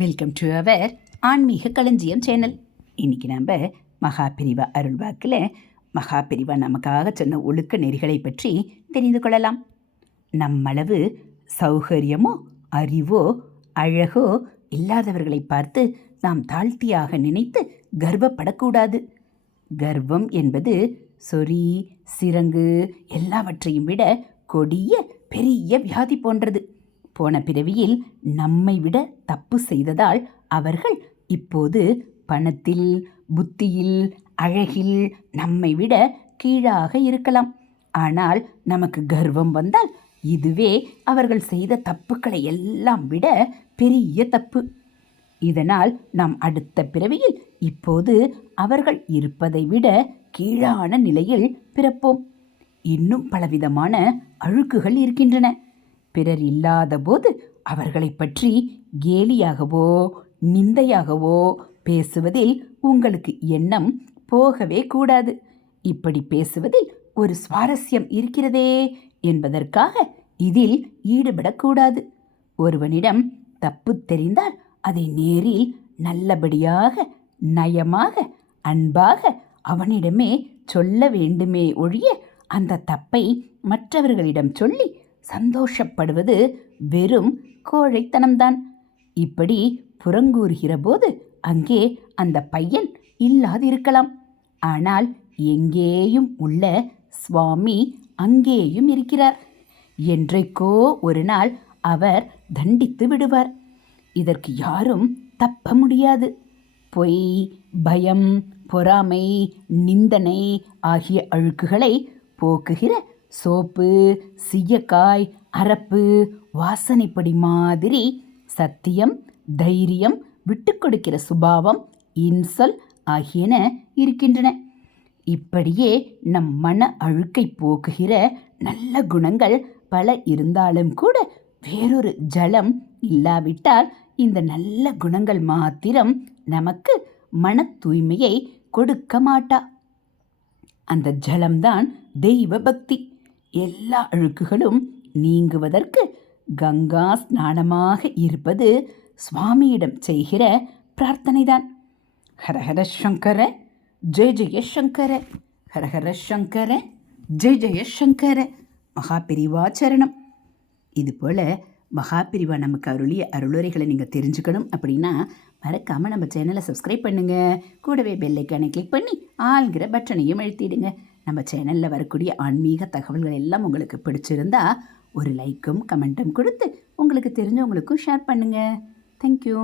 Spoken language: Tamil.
வெல்கம் டு அவர் ஆன்மீக களஞ்சியம் சேனல் இன்னைக்கு நம்ம மகாபிரிவா அருள்வாக்கில் மகாபிரிவா நமக்காக சொன்ன ஒழுக்க நெறிகளை பற்றி தெரிந்து கொள்ளலாம். நம்மளவு சௌகரியமோ அறிவோ அழகோ இல்லாதவர்களை பார்த்து நாம் தாழ்த்தியாக நினைத்து கர்வப்படக்கூடாது. கர்வம் என்பது சொறி சிரங்கு எல்லாவற்றையும் விட கொடிய பெரிய வியாதி போன்றது. போன பிறவியில் நம்மை விட தப்பு செய்ததால் அவர்கள் இப்போது பணத்தில் புத்தியில் அழகில் நம்மை விட கீழாக இருக்கலாம். ஆனால் நமக்கு கர்வம் வந்தால் இதுவே அவர்கள் செய்த தப்புக்களை எல்லாம் விட பெரிய தப்பு. இதனால் நாம் அடுத்த பிறவியில் இப்போது அவர்கள் இருப்பதை விட கீழான நிலையில் பிறப்போம். இன்னும் பலவிதமான அழுக்குகள் இருக்கின்றன. பிறர் இல்லாதபோது அவர்களைப் அவர்களை பற்றி கேலியாகவோ நிந்தையாகவோ பேசுவதில் உங்களுக்கு எண்ணம் போகவே கூடாது. இப்படி பேசுவதில் ஒரு சுவாரஸ்யம் இருக்கிறதே என்பதற்காக இதில் ஈடுபடக்கூடாது. ஒருவனிடம் தப்பு தெரிந்தால் அதை நேரில் நல்லபடியாக நயமாக அன்பாக அவனிடமே சொல்ல வேண்டுமே ஒழிய அந்த தப்பை மற்றவர்களிடம் சொல்லி சந்தோஷப்படுவது வெறும் கோழைத்தனம்தான். இப்படி புறங்கூறுகிற போது அங்கே அந்த பையன் இல்லாதிருக்கலாம். ஆனால் எங்கேயும் உள்ள சுவாமி அங்கேயும் இருக்கிறார். என்றைக்கோ ஒரு நாள் அவர் தண்டித்து விடுவார். இதற்கு யாரும் தப்ப முடியாது. பொய் பயம் பொறாமை நிந்தனை ஆகிய அழுக்குகளை போக்குகிற சோப்பு சீயக்காய் அரப்பு வாசனைப்படி மாதிரி சத்தியம் தைரியம் விட்டு கொடுக்கிற சுபாவம் இன்சொல் ஆகியன இருக்கின்றன. இப்படியே நம் மன அழுக்கை போக்குகிற நல்ல குணங்கள் பல இருந்தாலும் கூட வேறொரு ஜலம் இல்லாவிட்டால் இந்த நல்ல குணங்கள் மாத்திரம் நமக்கு மன தூய்மையை கொடுக்க மாட்டா. அந்த ஜலம்தான் தெய்வ பக்தி எல்லா அழுக்குகளும் நீங்குவதற்கு கங்கா ஸ்நானமாக இருப்பது சுவாமியிடம் செய்கிற பிரார்த்தனைதான். ஹரஹர சங்கர ஜெய ஜெயசங்கர ஹரஹர சங்கர ஜெய ஜெயசங்கர மகாபிரிவாச்சரணம் இதுபோல் மகாபிரிவா நமக்கு அருளிய அருளுரைகளை நீங்கள் தெரிஞ்சுக்கணும் அப்படின்னா மறக்காமல் நம்ம சேனலை சப்ஸ்கிரைப் பண்ணுங்கள் கூடவே பெல்லைக்கானை கிளிக் பண்ணி ஆள்கிற பட்டனையும் எழுத்திடுங்க நம்ம சேனலில் வரக்கூடிய ஆன்மீக தகவல்கள் எல்லாம் உங்களுக்கு பிடிச்சிருந்தா ஒரு லைக்கும் கமெண்ட்டும் கொடுத்து உங்களுக்கு தெரிஞ்சவங்களுக்கும் ஷேர் பண்ணுங்கள் தேங்க்யூ